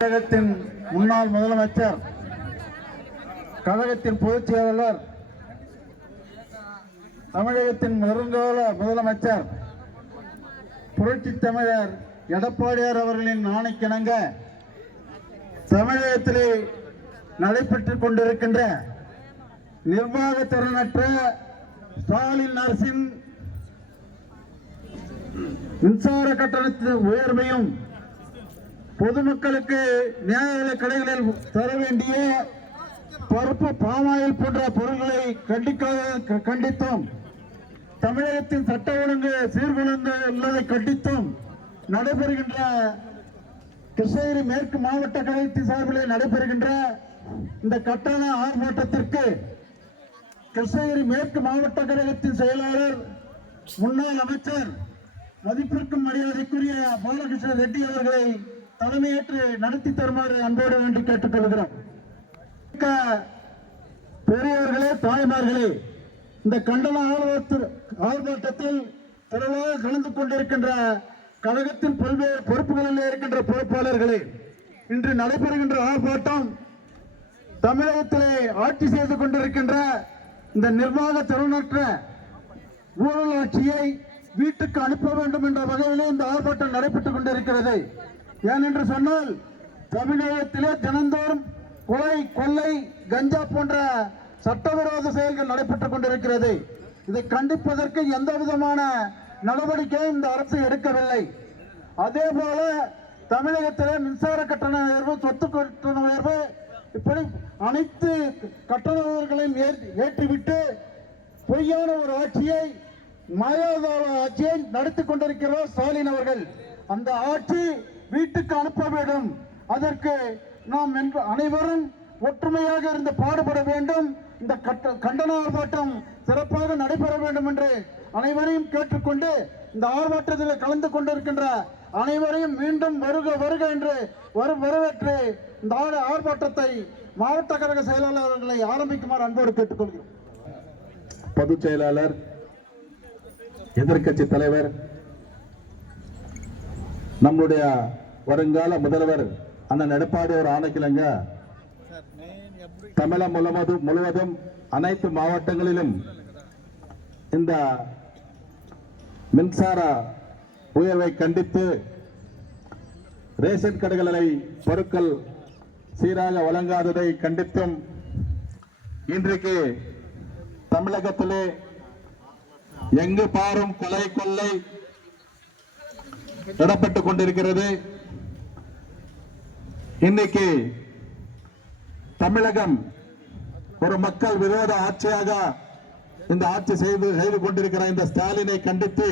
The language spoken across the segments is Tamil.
தமிழகத்தின் முன்னாள் முதலமைச்சர், கழகத்தின் பொதுச் செயலாளர், தமிழகத்தின் வருங்கால முதலமைச்சர் புரட்சி தமிழர் எடப்பாடியார் அவர்களின் ஆணைக்கிணங்க தமிழகத்திலே நடைபெற்றுக் கொண்டிருக்கின்ற நிர்வாக திறனற்ற ஸ்டாலின் அரசின் மின்சார கட்டணத்தின் உயர்வையும் பொதுமக்களுக்கு நியாய விலை கடைகளில் தர வேண்டிய பருப்பு, பாமாயில் போன்ற பொருட்களை கண்டித்தோம். தமிழகத்தின் சட்ட ஒழுங்கு சீர்குலைந்து உள்ளதை கண்டித்தும் நடைபெறுகின்ற கிருஷ்ணகிரி மேற்கு மாவட்ட கழகத்தின் சார்பில் நடைபெறுகின்ற இந்த கட்டண ஆர்ப்பாட்டத்திற்கு கிருஷ்ணகிரி மேற்கு மாவட்ட கழகத்தின் செயலாளர், முன்னாள் அமைச்சர், மதிப்பிற்கும் மரியாதைக்குரிய பாலகிருஷ்ண ரெட்டி அவர்களை தலைமையேற்று நடத்தி தருமாறு அன்போடு வேண்டி கேட்டுக் கொள்கிறோம். பெரியவர்களே, தாய்மார்களே, இந்த கண்டன ஆர்ப்பாட்டத்தில் திரளாக கலந்து கொண்டிருக்கின்ற கழகத்தின் பல்வேறு பொறுப்புகளில் இருக்கின்ற பொறுப்பாளர்களே, இன்று நடைபெறுகின்ற ஆர்ப்பாட்டம் தமிழகத்திலே ஆட்சி செய்து கொண்டிருக்கின்ற இந்த நிர்வாக திறனற்ற ஊழல் ஆட்சியை வீட்டுக்கு அனுப்ப வேண்டும் என்ற வகையிலே இந்த ஆர்ப்பாட்டம் நடைபெற்றுக் கொண்டிருக்கிறது. ஏனென்று சொன்னால் தமிழகத்திலே தினந்தோறும் கொலை, கொள்ளை, கஞ்சா போன்ற சட்டவிரோத செயல்கள் நடைபெற்றுக் கொண்டிருக்கிறது. இதை கண்டிப்பதற்கு எந்த விதமான நடவடிக்கையும் இந்த அரசு எடுக்கவில்லை. அதே போல தமிழகத்திலே மின்சார கட்டண உயர்வு, சொத்து கட்டண உயர்வு, இப்படி அனைத்து கட்டண உயர்வுகளையும் ஏற்றிவிட்டு பொய்யான ஒரு ஆட்சியை, மாயாதாள ஆட்சியை நடத்தி கொண்டிருக்கிறார் ஸ்டாலின் அவர்கள். அந்த ஆட்சி வீட்டுக்கு அனுப்ப வேண்டும். அதற்கு நாம் அனைவரும் ஒற்றுமையாக இருந்து பாடுபட வேண்டும். இந்த கண்டன ஆர்ப்பாட்டம் சிறப்பாக நடைபெற வேண்டும் என்று அனைவரையும் கேட்டுக்கொண்டு இந்த ஆர்ப்பாட்டத்தில் கலந்து கொண்டிருக்கின்ற அனைவரையும் மீண்டும் வருக வருக என்று வரவேற்று இந்த ஆர்ப்பாட்டத்தை மாவட்ட கழக செயலாளர்களை ஆரம்பிக்குமாறு அன்போடு கேட்டுக்கொள்கிறோம். பொதுச் செயலாளர், எதிர்கட்சி தலைவர், நம்முடைய வருங்கால முதல்வர் அண்ணன் எடப்பாடியார் ஆணைக்கிணங்க தமிழகம் முழுவதும் அனைத்து மாவட்டங்களிலும் இந்த மின்சார உயர்வை கண்டித்து ரேஷன் கடைகளில் பொருட்கள் சீராக வழங்காததை கண்டித்தும் இன்றைக்கு தமிழகத்திலே எங்கு பாரும் கொலை, கொள்ளை நடப்பட்டுக் கொண்டிருக்கிறது. இன்னைக்கு தமிழகம் ஒரு மக்கள் விரோத ஆட்சியாக இந்த ஆட்சி செய்து கொண்டிருக்கிற இந்த ஸ்டாலினை கண்டித்து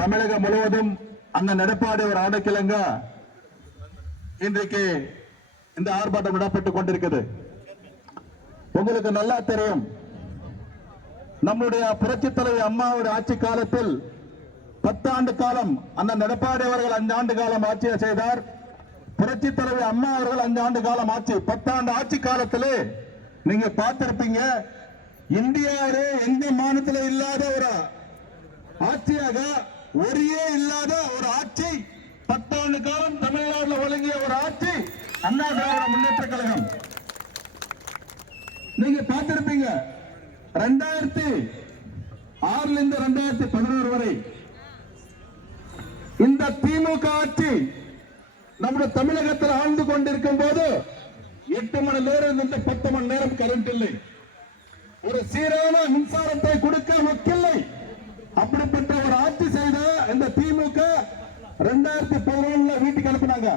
தமிழகம் முழுவதும் அண்ணன் எடப்பாடியார் ஆணைக்கிணங்க இன்றைக்கு இந்த ஆர்ப்பாட்டம் நடப்பட்டுக் கொண்டிருக்கிறது. உங்களுக்கு நல்லா தெரியும், நம்முடைய புரட்சி தலைவி அம்மாவுடைய ஆட்சி காலத்தில் 10 ஆண்டு காலம் அண்ணன் எடப்பாடி அவர்கள் 5 ஆண்டு காலம் ஆட்சியை செய்தார். புரட்சி தலைவி அம்மா அவர்கள் 5 ஆண்டு காலம் ஆட்சி. 10 ஆண்டு ஆட்சி காலத்திலே நீங்க பார்த்திருப்பீங்க, இந்தியாவிலே எந்த மாநிலத்தில் இல்லாத ஒரு ஆட்சியாக, ஒரே இல்லாத ஒரு ஆட்சி 10 ஆண்டு காலம் தமிழ்நாட்டில் வழங்கிய ஒரு ஆட்சி அண்ணா திராவிட முன்னேற்ற கழகம். நீங்க பார்த்திருப்பீங்க, 2006 இருந்து 2011 வரை இந்த திமுக ஆட்சி நம்முடைய தமிழகத்தில் ஆழ்ந்து கொண்டிருக்கும் போது 8 மணி நேரம் இருந்து 10 மணி நேரம் கரண்ட் இல்லை. ஒரு சீரான மின்சாரத்தை கொடுக்க வக்கில்லை. அப்படிப்பட்ட ஒரு ஆட்சி செய்த இந்த திமுக 2011 வீட்டுக்கு அனுப்பினாங்க.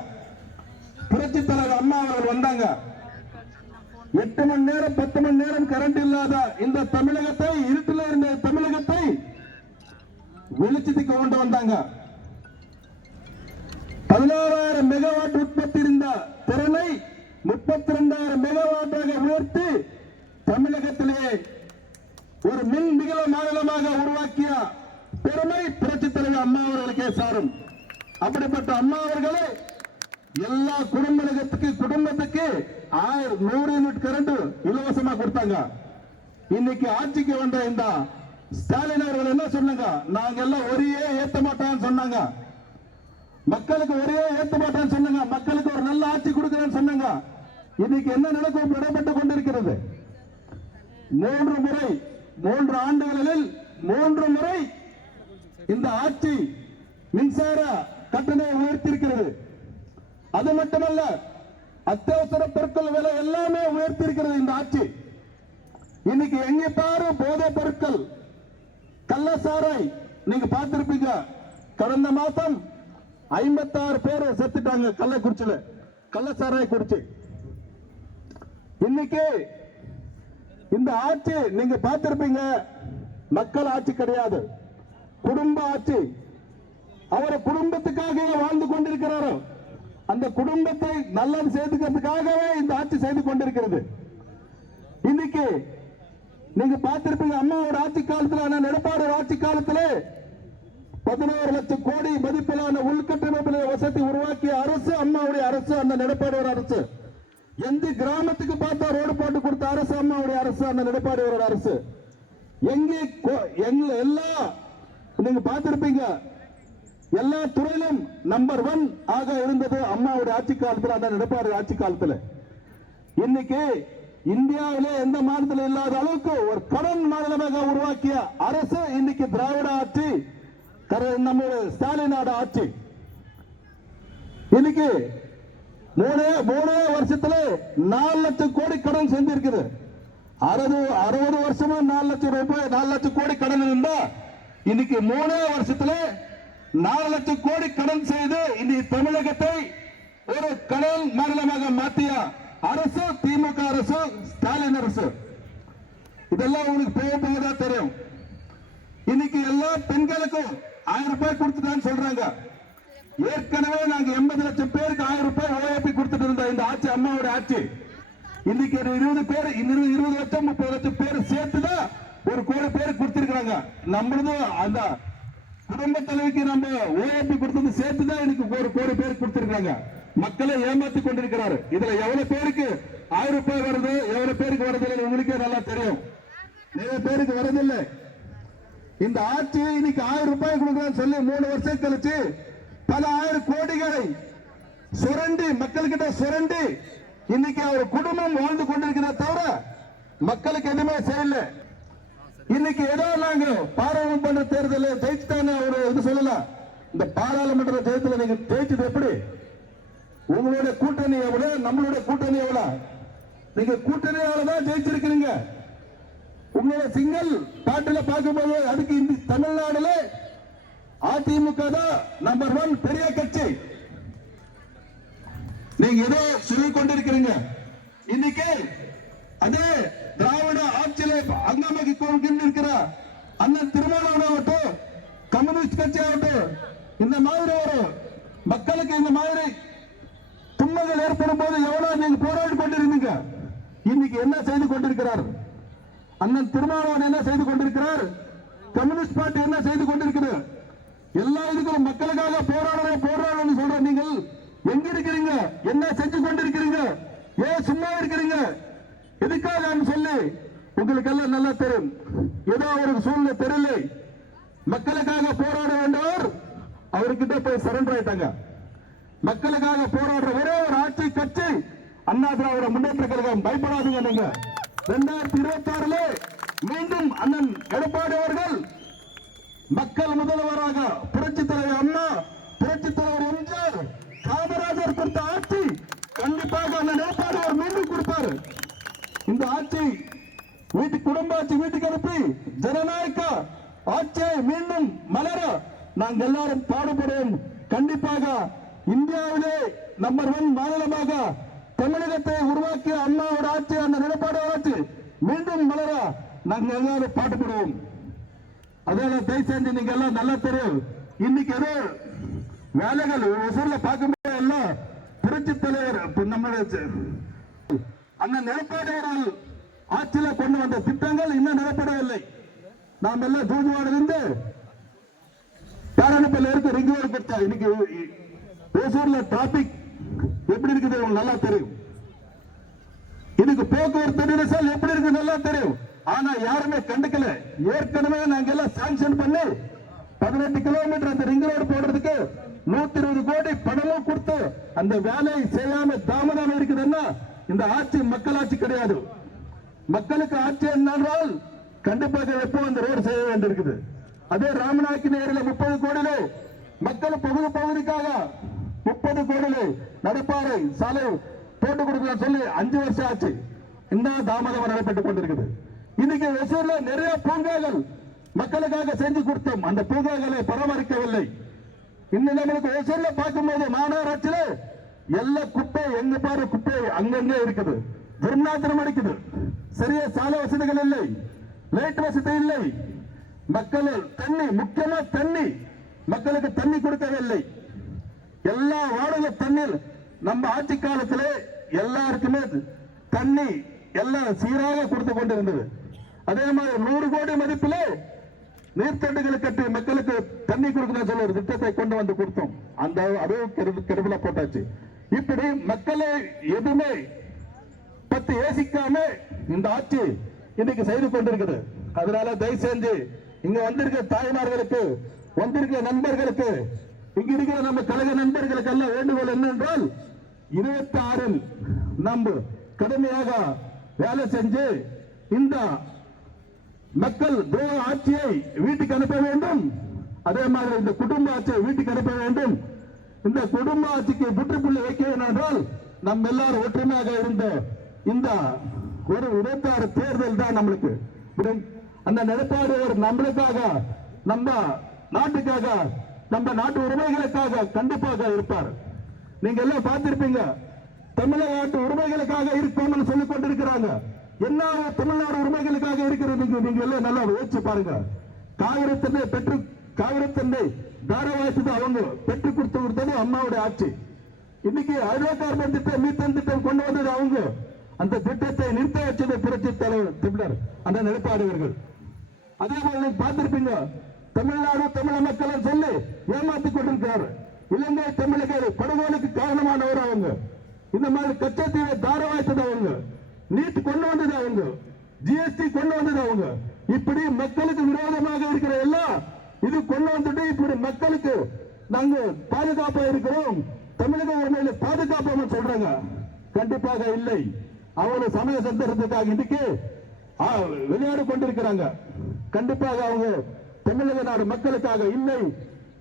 புரட்சி தலைவர் அம்மா அவர்கள் வந்தாங்க. 8 மணி நேரம் 10 மணி நேரம் கரண்ட் இல்லாத இந்த தமிழகத்தை, இருட்டில் இருந்த தமிழகத்தை வெளிச்சத்துக்கு கொண்டு வந்தாங்க. 16,000 மெகாவாட் உற்பத்தி இருந்த திறனை 32,000 மெகாவாட்டாக உயர்த்தி தமிழகத்திலே ஒரு மின் மிகுல மாநிலமாக உருவாக்கிய பெருமை புரட்சி தலைவர் அம்மா அவர்களுக்கே சாரும். அப்படிப்பட்ட அம்மா அவர்களே எல்லா குடும்பத்துக்கு 100 யூனிட் கரண்ட் இலவசமா கொடுத்தாங்க. இன்னைக்கு ஆட்சிக்கு வந்த இந்த ஸ்டாலின் அவர்கள் என்ன சொன்னாங்க? நாங்க எல்லாம் ஒரே ஏத்த மாட்டோம்னு சொன்னாங்க. மக்களுக்கு ஒரே ஏத்த மாட்டோம்னு சொன்னாங்க. மக்களுக்கு ஒரு நடக்கும் சொன்னாங்க. இன்னைக்கு என்ன நடக்கும் விடப்பட்டுக் கொண்டிருக்கிறது. 3 முறை 3 ஆண்டுகளில் 3 முறை இந்த ஆட்சி மின்சார கட்டணம் உயர்த்தியிருக்கிறது. அது மட்டுமல்ல, அத்தியாவசிய பொருட்கள் விலை எல்லாமே உயர்த்தியிருக்கிறது இந்த ஆட்சி. இன்னைக்கு எங்க பாரு போதைப் பொருட்கள், கள்ளசாரை நீங்க பார்த்திருப்பீங்க. கடந்த மாசம் 56 பேர் செத்துட்டாங்க கள்ளக்குறிச்சியில, கள்ளசாராய் குறிச்சி. இன்னைக்கு இந்த ஆட்சி நீங்க பார்த்திருப்பீங்க, மக்கள் ஆட்சி கிடையாது, குடும்ப ஆட்சி. அவர் குடும்பத்துக்காக வாழ்ந்து கொண்டிருக்கிறார். அந்த குடும்பத்தை நல்லது செய்துக்கிறதுக்காகவே இந்த ஆட்சி செய்து கொண்டிருக்கிறது. இன்னைக்கு நீங்க பார்த்திருப்பீங்க, அம்மாவோட ஆட்சி காலத்தில், எடப்பாடி ஆட்சி காலத்தில் 11 லட்சம் கோடி மதிப்பிலான உள்கட்டமைப்பு வசதி உருவாக்கிய அரசு அம்மாவுடைய அரசு, அந்த எடப்பாடி அரசு. எந்த கிராமத்துக்கு பார்த்தா ரோடு போட்டு கொடுத்த அரசு அம்மாவுடைய அரசு, அந்த எடப்பாடி அரசு. எங்கே எல்லா நீங்க பார்த்திருப்பீங்க, எல்லா துறையிலும் நம்பர் 1 ஆக இருந்தது அம்மாவுடைய ஆட்சி காலத்தில், அந்த எடப்பாடி ஆட்சி காலத்தில். இன்னைக்கு இந்தியாவிலே எந்த மாநிலத்தில் இல்லாத அளவுக்கு ஒரு கடன் மாநிலமாக உருவாக்கிய அரசு இன்னைக்கு திராவிட ஆட்சி, நம்முடைய ஸ்டாலின் ஆட்சி. இன்னைக்கு 3 வருஷத்துல 4 லட்சம் கோடி கடன் செஞ்சிருக்குது. 60 வருஷமா 4 லட்சம் ரூபாய் 4 லட்சம் கோடி கடன் இருந்தா, இன்னைக்கு 3 வருஷத்துல 4 லட்சம் கோடி கடன் செய்து இன்னைக்கு தமிழகத்தை ஒரு கடன் மாநிலமாக மாற்றிய அரசு திமுக அரசு, ஸ்டாலின் அரசு. இதெல்லாம் உங்களுக்கு போக தெரியும். இன்னைக்கு எல்லா பெண்களுக்கும் 1000 ரூபாய் கொடுத்துட்டான்னு சொல்றாங்க. ஏற்கனவே நாங்க 80 லட்சம் பேருக்கு 1000 ரூபாய் ஓஏபி கொடுத்துட்டு இருந்த இந்த ஆட்சி, அம்மாவோட ஆட்சி. இன்னைக்கு 20 பேர் 20 லட்சம் 30 லட்சம் பேர் சேர்த்துதான் 1 கோடி பேர் கொடுத்திருக்கிறாங்க. நம்மளது அந்த குடும்ப தலைவிக்கு நம்ம ஓஏபி கொடுத்தது சேர்த்துதான் இன்னைக்கு 1 கோடி பேர் கொடுத்திருக்காங்க. மக்களை ஏமாத்தி கொண்டிருக்கிறாரு. இதுல எவ்வளவு பேருக்கு 1000 ரூபாய் வருது, எவ்வளவு பேருக்கு வருது உங்களுக்கே நல்லா தெரியும். நிறைய பேருக்கு வரதில்லை. இந்த ஆட்சி இன்னைக்கு 1000 ரூபாய் கொடுக்கலாம்னு சொல்லி 3 வருஷம் கழிச்சு பல 1000 கோடிகளை சுரண்டி, மக்கள்கிட்ட சுரண்டி இன்னைக்கு அவர் குடும்பம் வாழ்ந்து கொண்டிருக்கிறத தவிர மக்களுக்கு எதுவுமே செய்யல. இன்னைக்கு ஏதோ நாங்க பாராளுமன்ற தேர்தலில் ஜெயிச்சுட்டான்னு அவரு இது சொல்லலாம். இந்த பாராளுமன்ற தேர்தலில் நீங்க ஜெயிச்சது எப்படி? உங்களுடைய கூட்டணி எவ்வளவு, நம்மளுடைய கூட்டணி எவ்வளவு? நீங்க கூட்டணியால தான் ஜெயிச்சிருக்கிறீங்க. உங்களோட சிங்கிள் பாட்டில பார்க்கும்போது அதுக்கு இந்த தமிழ்நாடுல அதிமுக தான் நம்பர் 1 பெரிய கட்சி. நீங்க ஏதோ சொல்லிக் கொண்டிருக்கிறீங்க. இன்னைக்கு அதே திராவிட ஆட்சியில அங்கமைக்கு கொண்டிருக்கிற அண்ணன் திருமாவளவன் ஆகட்டும், கம்யூனிஸ்ட் கட்சி ஆகட்டும், இந்த மாதிரி ஒரு மக்களுக்கு இந்த மாதிரி துன்பங்கள் ஏற்படும் போது எவ்வளவு நீங்க போராடி கொண்டிருந்தீங்க. இன்னைக்கு என்ன செய்து கொண்டிருக்கிறார் அண்ணன் திருமாவளவன்? என்ன செய்து கொண்டிருக்கிறார்? கம்யூனிஸ்ட் பார்ட்டி என்ன செய்து கொண்டிருக்கிறது? எல்லா இதுக்கும் மக்களுக்காக போராடணும் சொல்ற நீங்கள் எங்க இருக்கிறீங்க? என்ன செஞ்சு கொண்டிருக்கிறீங்க? ஏன் சும்மா இருக்கிறீங்க? எதுக்காக சொல்லி உங்களுக்கு எல்லாம் நல்லா தெரியும். ஏதோ ஒரு சூழ்நிலை தெரியல, மக்களுக்காக போராட வேண்டவர் அவர்கிட்ட போய் சரண்டர் ஆயிட்டாங்க. மக்களுக்காக போராடுற ஒரே ஒரு ஆட்சி கட்சி அண்ணா திராவிட முன்னேற்ற கழகம். பயப்படாதீங்க. நீங்க 2026 மீண்டும் அண்ணன் எடப்பாடி அவர்கள் மக்கள் முதல்வராக புரட்சி தலைவர் அண்ணா, புரட்சி தலைவர் எம்ஜிஆர், காமராஜர் கொடுத்த ஆட்சி கண்டிப்பாக அண்ணன் எடப்பாடி அவர் மீண்டும் கொடுப்பாரு. இந்த ஆட்சி வீட்டுக்கு குடும்ப ஆட்சி வீட்டுக்கு அனுப்பி ஜனநாயக ஆட்சியை மீண்டும் மலர நாங்கள் எல்லாரும் பாடுபடுவோம். கண்டிப்பாக இந்தியாவிலே நம்பர் 1 மாநிலமாக தமிழகத்தை உருவாக்கிய அண்ணாவோட ஆட்சி, அந்த எடப்பாடி ஆட்சி மீண்டும் மலர நாங்கள் எல்லாரும் பாடுபடுவோம். அதனால தயவு செஞ்சு நீங்க எல்லாம் நல்லா தெரியும். இன்னைக்கு ஏதோ வேலைகள் ஒசூர்ல பார்க்கும்போது எல்லாம் புரட்சி தலைவர் நம்மளுடைய அண்ணன் எடப்பாடி அவர்கள் ஆட்சியில் கொண்டு வந்த திட்டங்கள் இன்னும் நிறைவேறவில்லை. நாம் எல்லாம் தூதுவாடிலிருந்து பேரணிப்பல்ல இருக்கு ரிங் ரோடு கொடுத்தா இன்னைக்கு ஓசூர்ல டிராபிக் எப்படி இருக்குது உங்களுக்கு நல்லா தெரியும். இதுக்கு போக்குவரத்து நெரிசல் எப்படி இருக்கு நல்லா தெரியும். ஆனா யாருமே கண்டுக்கல. ஏற்கனவே நாங்க எல்லாம் சாங்ஷன் பண்ணி 18 கிலோமீட்டர் அந்த ரிங் ரோடு போடுறதுக்கு 120 கோடி பணமும் கொடுத்து அந்த வேலையை செய்யாம தாமதம் இருக்குதுன்னா இந்த ஆட்சி மக்களாட்சி கிடையாது. மக்களுக்கு ஆட்சி என்றால் கண்டிப்பாக எப்போ அந்த ரோடு செய்ய வேண்டியிருக்குது. அதே ராமநாயக்கன் ஏரியில 30 கோடியிலே மக்கள் பகுதிக்காக 30 கோடியிலே நடப்பாறை சாலை போட்டு கொடுக்கலாம் சொல்லி 5 வருஷம் ஆச்சு. இன்னும் தாமதம் நடைபெற்றுக் கொண்டிருக்குது. இன்னைக்கு ஒசூர்ல நிறைய பூங்காக்கள் மக்களுக்காக செஞ்சு கொடுத்தோம். அந்த பூங்காக்களை பராமரிக்கவில்லை. இன்னும் நம்மளுக்கு ஒசூர்ல பார்க்கும்போது மாநகராட்சியில எல்லா குப்பை எங்க பாரு குப்பை அங்கங்கே இருக்குது, துர்நாற்றம் அடிக்குது. சரியா சாலை வசதிகள் இல்லை, லைட் வசதி இல்லை. மக்கள் தண்ணி, முக்கியமா தண்ணி, மக்களுக்கு தண்ணி கொடுக்கவில்லை. எல்லா வாடகை தண்ணீர் நம்ம ஆட்சி காலத்திலே எல்லாருக்குமே தண்ணி எல்லாம் சீராக கொடுத்து கொண்டிருந்தது. அதே மாதிரி 100 கோடி மதிப்பிலே நீர்த்தண்டுகளை கட்டி மக்களுக்கு தண்ணி கொடுக்கணும் சொல்ல ஒரு திட்டத்தை கொண்டு வந்து கொடுத்தோம். அந்த அதுவும் கெடுபில போட்டாச்சு. இப்படி மக்களை எதுவுமே பத்தி யோசிக்காம இந்த ஆட்சி இன்னைக்கு செய்து கொண்டிருக்குது. அதனால தயவு செஞ்சு இங்க வந்திருக்க தாய்மார்களுக்கு, வந்திருக்க நண்பர்களுக்கு, இங்க இருக்கிற நம்ம கழக நண்பர்களுக்கு எல்லாம் வேண்டுகோள் என்னென்றால் 26 நம்ம கடுமையாக வேலை செஞ்சு இந்த மக்கள் துரோக ஆட்சியை வீட்டுக்கு அனுப்ப வேண்டும். அதே மாதிரி இந்த குடும்ப ஆட்சியை வீட்டுக்கு அனுப்ப வேண்டும். இந்த குடும்ப ஆட்சிக்கு முற்றுப்புள்ளி வைக்க என்றால் நம்ம எல்லாரும் ஒற்றுமையாக இருந்த இந்த ஒரு 26 தேர்தல் தான் நம்மளுக்கு. அந்த நிலைப்பாடு ஒரு நம்மளுக்காக, நம்ம நாட்டுக்காக, நம்ம நாட்டு உரிமைகளுக்காக கண்டிப்பாக இருப்பார். நீங்க எல்லாம் பார்த்திருப்பீங்க, தமிழ்நாட்டு உரிமைகளுக்காக இருப்போம்னு சொல்லிக் கொண்டிருக்கிறாங்க. என்ன தமிழ்நாடு உரிமைகளுக்காக இருக்கிறது நீங்க எல்லாம் நல்லா யோசிச்சு பாருங்க. காவிரி தாராவாய்த்தது அவங்க பெற்றுக் கொடுத்தது அம்மாவுடைய ஆட்சி. இன்னைக்கு ஹைட்ரோ கார்பன் திட்டம், மீத்தன் திட்டம் கொண்டு வந்தது அவங்க. அந்த திட்டத்தை நிறுத்த வச்சது புரட்சி தலைவர் தமிழர் அந்த நிலைப்பாடுகள். அதே போல பார்த்திருப்பீங்க, தமிழ்நாடு தமிழ் மக்கள் சொல்லி ஏமாற்றிக் கொண்டிருக்கிறார். இலங்கை தமிழக படுகொலைக்கு காரணமானவர் அவங்க. இந்த மாதிரி கச்சத்தீவை தாராவாய்த்தது அவங்க, நீட் கொண்டு வந்தது அவங்க, ஜிஎஸ்டி கொண்டு வந்தது அவங்க. இப்படி மக்களுக்கு விரோதமாக இருக்கிற எல்லாம் இது கொண்டு வந்துட்டு இப்படி மக்களுக்கு நாங்க பாதுகாப்பா இருக்கிறோம், தமிழக உரிமையில பாதுகாப்பாக சொல்றாங்க. கண்டிப்பாக இல்லை. அவங்க சமய சந்தர்ப்பத்துக்காக இன்னைக்கு விளையாடு கொண்டிருக்கிறாங்க. கண்டிப்பாக அவங்க தமிழக நாடு மக்களுக்காக இல்லை,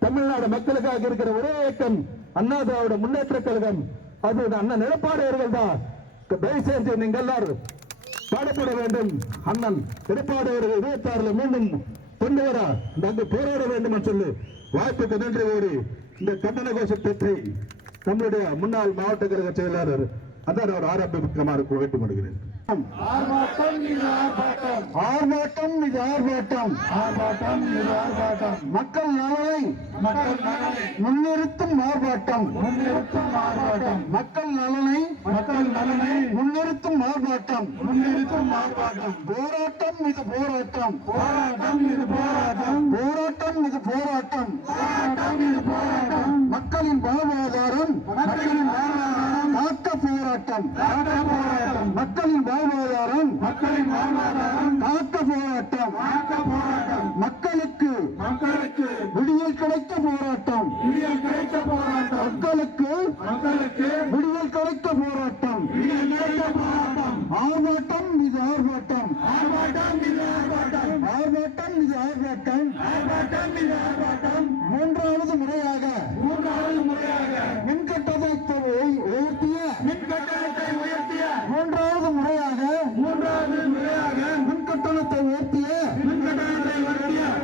தமிழ்நாடு மக்களுக்காக இருக்கிற ஒரே இயக்கம் அண்ணா திராவிட முன்னேற்ற கழகம். அது அண்ணன் எடப்பாடியவர்கள் தான். தயவு செஞ்சு நீங்க எல்லாரும் பாடப்பட வேண்டும். அண்ணன் எடப்பாடியவர்கள் 26 மீண்டும் கொண்டு வர நாங்கள் போராட வேண்டும் என்று சொல்லி வாய்ப்புக்கு நன்றி கூறி இந்த கண்டன கோஷம் பற்றி நம்முடைய முன்னாள் மாவட்ட கழக செயலாளர் அதான் அவர் ஆரம்பிக்குமாறு வேண்டுக் கொள்கிறேன். ஆர்ப்பாட்டம் இது ஆர்ப்பாட்டம், ஆர்ப்பாட்டம் இது ஆர்ப்பாட்டம், ஆர்ப்பாட்டம் இது ஆர்ப்பாட்டம். மக்கள் நலனை முன்னிறுத்தும் ஆர்ப்பாட்டம், முன்னிறுத்தும் ஆர்ப்பாட்டம். மக்கள் நலனை முன்னிறுத்தும் ஆர்ப்பாட்டம், முன்னிறுத்தும் ஆர்ப்பாட்டம். போராட்டம் இது போராட்டம், போராட்டம் இது போராட்டம், போராட்டம் இது போராட்டம், போராட்டம் இது போராட்டம். மக்களின் வாழ்வாதாரம், மக்களின் வாழ்வாதாரம் காக்க போராட்டம், காக்க போராட்டம். மக்களின் வாழ்வாதாரம், மக்களின் வாழ்வாதாரம் காக்க போராட்டம், காக்க போராட்டம். மக்களுக்கு விடியல் கிடைக்க போராட்டம், விடியல் கிடைக்க போராட்டம். மக்களுக்கு விடியல் கிடைக்க போராட்டம், விடியல் கிடைக்க போராட்டம். ஆர்ப்பாட்டம் இது ஆர்ப்பாட்டம், ஆர்ப்பாட்டம் இது ஆர்ப்பாட்டம், ஆர்ப்பாட்டம் இது ஆர்ப்பாட்டம், ஆர்ப்பாட்டம் இது ஆர்ப்பாட்டம். மூன்றாவது முறையாக மின்கட்டணத்தை உயர்த்திய மூன்றாவது முறையாக மின்கட்டணத்தை உயர்த்திய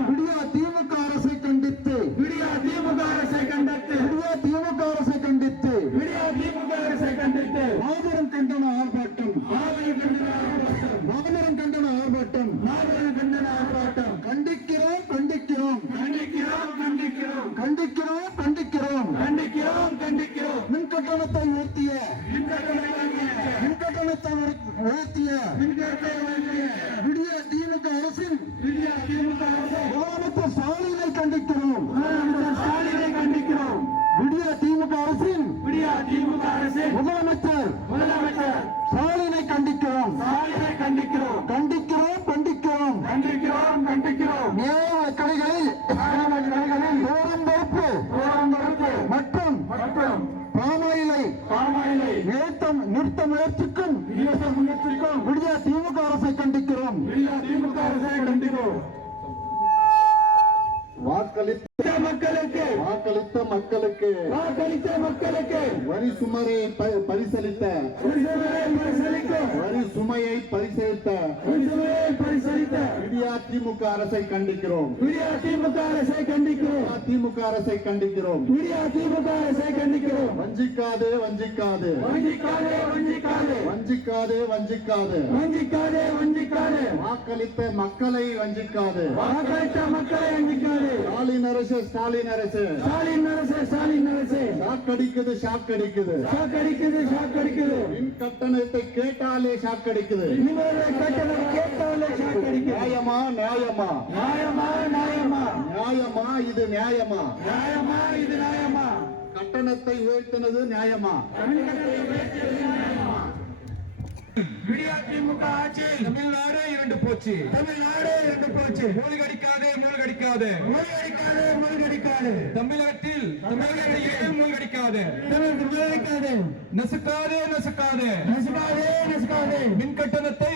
விடியா திமுக அரசை கண்டித்து, விடியா திமுக அரசை கண்டித்து, விடியா திமுக அரசை கண்டித்து, விடியா திமுக அரசை கண்டித்து மாபெரும் கண்டன ஆர்ப்பாட்டம், மாபெரும் கண்டன ஆர்ப்பாட்டம், மாபெரும் கண்டன ஆர்ப்பாட்டம், மாபெரும் கண்டன ஆர்ப்பாட்டம். கண்டிக்கிறோம் கண்டிக்கிறோம் கண்டிக்கிறோம் கண்டிக்கிறோம் கண்டிக்கிறோம் கண்டிக்கிறோம் கண்டிக்கிறோம் கண்டிக்கிறோம். மின்கட்டணத்தை உயர்த்திய மின்கட்டணத்தை உயர்த்திய விடிய திமுக அரசின் முதலமைச்சர் ஸ்டாலினை கண்டிக்கிறோம், ஸ்டாலினை கண்டிக்கிறோம். விடிய திமுக அரசின் முதலமைச்சர் ஸ்டாலினை கண்டிக்கிறோம், ஸ்டாலினை கண்டிக்கிறோம், கண்டிக்கிறோம் கண்டிக்கிறோம் கண்டிக்கிறோம் கண்டிக்கிறோம். நியாய கடைகளில் தோறும் பொறுப்பு நிறுத்த முயற்சிக்கும் விடியா திமுக அரசை கண்டிக்கிறோம். வாக்களித்த மக்களுக்கு வரி சுமையை பரிசளித்த விடியா திமுக அரசை கண்டிக்கிறோம். வஞ்சிக்காதே வாக்களித்த மக்களை வஞ்சிக்காதே. ஸ்டாலின் அரசு ஷாக்கடிக்குது. மின் கட்டணத்தை கேட்டாலே ஷாக்கடிக்குது. நியாயமா இது நியாயமா? கட்டணத்தை உயர்த்தினது நியாயமா? விடியா திமுக ஆட்சி தமிழ்நாடு இரண்டு போச்சு. மூழ்கடிக்காதே. தமிழகத்தில் மூழ்கடிக்காதே. நசுக்காதே. மின் கட்டணத்தை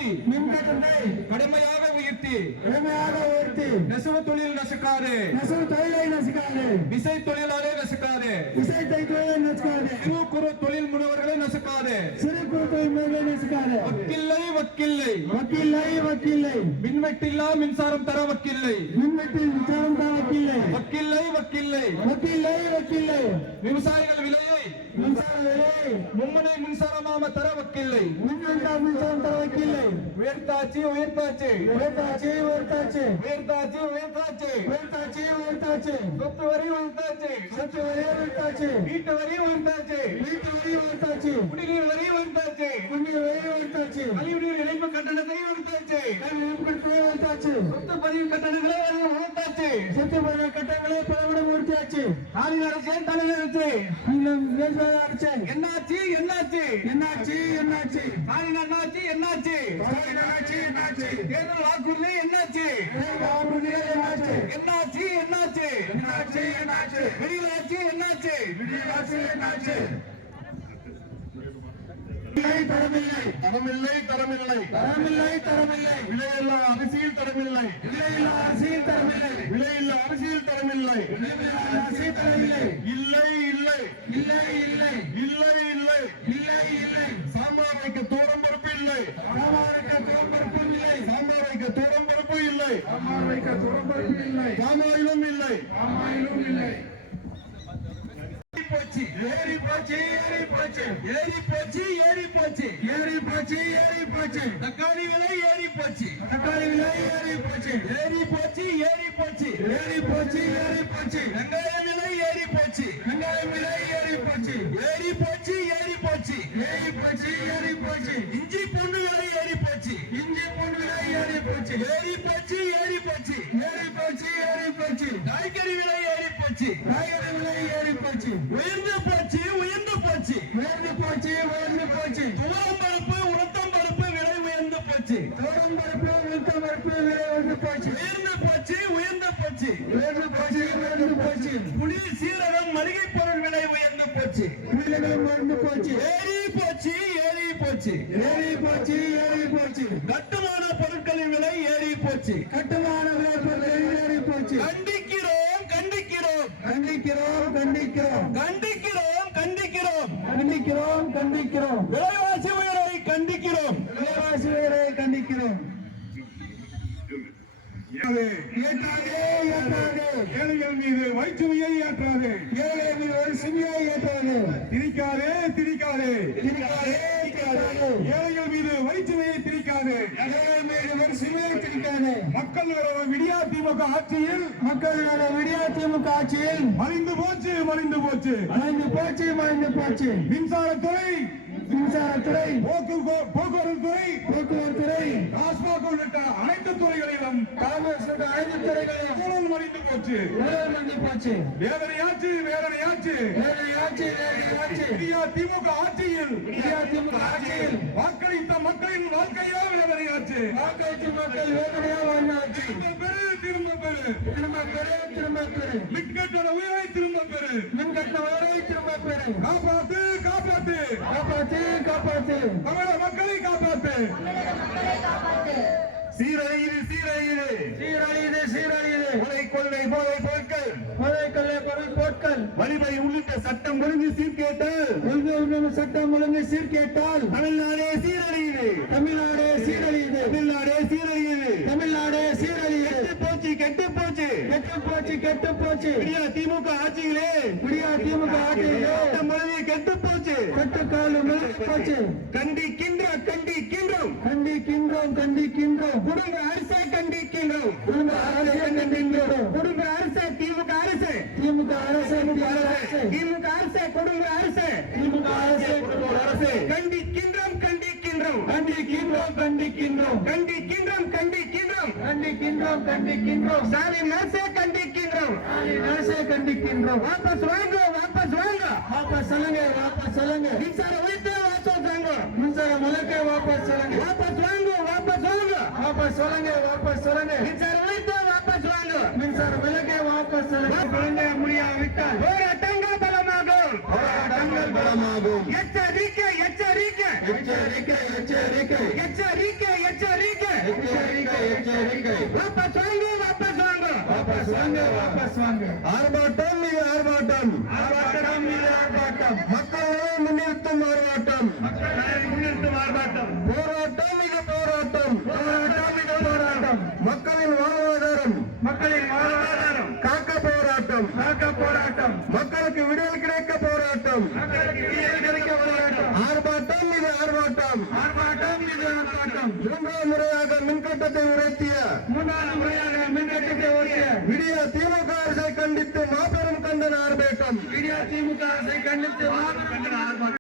கடுமையாக உயர்த்தி நெசவு தொழில் நசுக்காதே. விசை தொழிலாளே நசுக்காதே. சிறு குறு தொழில் முனைவர்களை நசுக்காதே. வக்கில்லை. மின்வெட்டில்லா மின்சாரம் தர வக்கில்லை. விவசாயிகள் விலையை மும்முனை மின்சாரமாக தர வக்கில்லை. உயர்த்தாச்சு. சொத்து வரி உயர்த்தாச்சு. வீட்டு வரி உயர்த்தாச்சு. குடிநீர் வரி உயர்த்தாச்சு. கழிவுநீர் இணைப்பு கட்டணத்தை உயர்த்தாச்சு. சொத்து பதிவு கட்டணங்களை உயர்த்தாச்சு. ஸ்டாலின் அரசு தலைவர் அரசு என்னாச்சு? ஸ்டாலின் அண்ணாச்சி என்னாச்சு? தேர்தல் வாக்குறுதி என்னாச்சு? வெளியிலாச்சு என்னாச்சு? தரமில்லை. விலையில்லா அரிசியில் தரமில்லை. இல்லை. சாம்பார் வைக்க தோரம் பருப்பு இல்லை. சாமாயிலும் இல்லை. ஏறி போச்சு. தக்காளி விலை ஏறி போச்சு. வெங்காய விலை ஏறி போச்சு. இஞ்சி பூண்டு விலை ஏறி போச்சு. காய்கறி விலை ஏறி போச்சு. உயர்ந்து போச்சு. துவரம் பருப்பு உளுத்தம் பருப்பு விலை உயர்ந்து போச்சு. புளி சீரகம் மளிகை பொருள் விலை உயர்ந்து போச்சு. ஏறி போச்சு. கட்டுமான பொருட்களின் விலை ஏறி போச்சு. கண்டிக்கிறோம். விலைவாசி உயர்வை கண்டிக்கிறோம். ஏழைகள் மீது வயிற்றுமையை ஏற்றாது. திணிக்காதே. ஏழைகள் மீது வயிற்றுமையை திணிக்காது. மக்கள் விடியா திமுக ஆட்சியில் மலிந்து போச்சு. மின்சாரத்துறை போக்குவரத்து துறை டாஸ்மாக் உள்ளிட்ட அனைத்து துறைகளிலும் மலிந்து போச்சு. வேதனையாச்சு. விடியா திமுக ஆட்சியில் வாக்களித்த மக்களின் வாழ்க்கையா வேதனையாச்சு. திரும்ப பெறு. மின்கட்டண உயர்வை திரும்ப பெறு. காப்பாத்து. காப்பாற்று, தமிழக மக்களை காப்பாற்று. சீரழியுது சீரழியுது சீரழியுது சீரழியுது, கொலை கொள்ளை போதை பொருட்கள் கொலை கொள்ளை பொருட்கள், வழிமுறை உள்ளிட்ட சட்டம் ஒழுங்கு சீர்கேட்டால் சட்டம் ஒழுங்கு சீர்கேட்டால் தமிழ்நாடே சீரழியுது. தமிழ்நாடு சீரழியுது, தமிழ்நாடே சீரழியுது. தமிழ்நாடு சீரழியுது, கெட்டு போச்சு கெட்டு போச்சு. கெட்டு போச்சு கெட்டு போச்சு, விடியா திமுக ஆட்சியிலே விடியா திமுக ஆட்சியிலே சட்டம் ஒழுங்கு கெட்டு போச்சு. கட்டுக்கால் விழுந்து போச்சு. கண்டிக்கின்றோம் கண்டிக்கின்றோம். கண்டிக்கின்றோம் கண்டிக்கின்றோம், குடும்ப அரசை கண்டிக்கின்றோம். குடும்ப அரசை கண்டிக்கின்றோம், குடும்ப அரசு திமுக அரசு திமுக அரசு அரசு, திமுக அரசு குடும்ப அரசு திமுக அரசு குடும்ப அரசு, கண்டிக்கின்றோம் கண்டிக்கின்றோம் கண்டிக்கின்றோம் கண்டிக்கின்றோம், கண்டிக்கின்றோம் கண்டிக்கின்றோம். கண்டிக்கின்றோம் கண்டிக்கின்றோம், ஸ்டாலின் அரசை கண்டிக்கின்றோம். அரசை கண்டிக்கின்றோம். வாபஸ் வாங்க வாபஸ் வாங்க. வாபஸ் சொல்லுங்க, வாபஸ் சொல்லுங்க, மின்சார உயர்த்த வாபஸ் வாங்க. மின்சார முழக்க வாபஸ் சொல்லுங்க, வாபஸ் வாங்க வாபஸ் வாங்க. வாபஸ் சொல்லுங்க, வாபஸ் சொல்லுங்க, மின்சார உயர்த்த வாபஸ் வாங்க. மின்சார விலக்கை வாபஸ் சொல்லுங்க. சொல்லுங்க முடியாவிட்டால் போராட்டங்கள் பலமாகும். போராட்டங்கள் பலமாகும். எச்சரிக்கை எச்சரிக்கை எச்சரிக்கை எச்சரிக்கை எச்சரிக்கை எச்சரிக்கை. எச்சரிக்கை எச்சரிக்கை, வாபஸ் வாங்க வாபஸ் வாங்க. வாபஸ் வாங்க, வாபஸ் வாங்க. ஆர்ப்பாட்டம் இது ஆர்ப்பாட்டம், ஆர்ப்பாட்டம் இது ஆர்ப்பாட்டம், மக்களை முன்னிறுத்தும் ஆர்ப்பாட்டம், முன்னிறுத்தும் ஆர்ப்பாட்டம். போராட்டம் இது போராட்டம், போராட்டம் இது போராட்டம், மக்களின் வாழ்வாதாரம் மக்களின் வாழ்வாதாரம் காக்க போராட்டம், காக்க போராட்டம், மக்களுக்கு விடுதலை கிடைக்க போராட்டம், மக்களுக்கு நீதி கிடைக்க போராட்டம். ஆர்ப்பாட்டம் இது ஆர்ப்பாட்டம். ஆர்ப்பாட்டம் இது ஆர்ப்பாட்டம், மூன்றாம் முறையாக மின்கட்டத்தை உயர்த்திய மூன்றாவது முறையாக மின்கட்டத்தை ஓட்டிய விடிய திமுக அரசை கண்டித்து மாபெரும் கண்டன ஆர்ப்பாட்டம். திமுக அரசை கண்டித்து மாபெரும் கண்டன ஆர்ப்பாட்டம்.